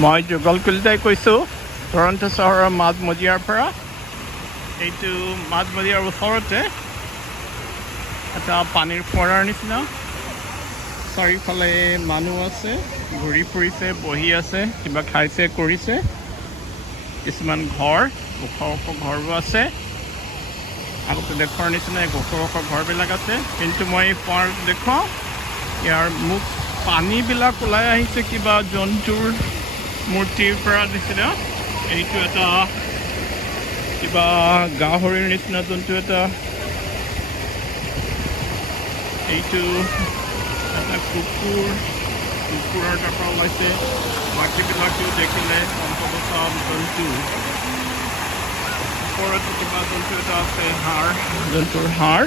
মই যুগল কলিতাই কৈছোঁ ট'ৰন্টো চহৰৰ মাজমজিয়াৰ পৰা। এইটো মাজমজিয়াৰ ওচৰতে এটা পানীৰ ফোৱাৰাৰ নিচিনা। চাৰিওফালে মানুহ আছে, ঘূৰি ফুৰিছে, বহি আছে, কিবা খাইছে কৰিছে। কিছুমান ঘৰ, ওখ ওখ ঘৰো আছে। আগতে দেখুৱাৰ নিচিনা ওখ ওখ ঘৰবিলাক আছে, কিন্তু মই এই ফোৱাৰাটো দেখুৱাওঁ। ইয়াৰ মুখ পানীবিলাক ওলাই আহিছে কিবা জন্তুৰ মূৰ্তিৰ পৰা নিচিনা। এইটো এটা কিবা গাহৰিৰ নিচিনা জন্তু এটা। এইটো এটা কুকুৰৰ তাৰপৰা ওলাইছে। বাকীবিলাকো দেখিলে সম্ভৱতঃ জন্তু। ওপৰতো কিবা জন্তু এটা আছে, জন্তুৰ হাড়।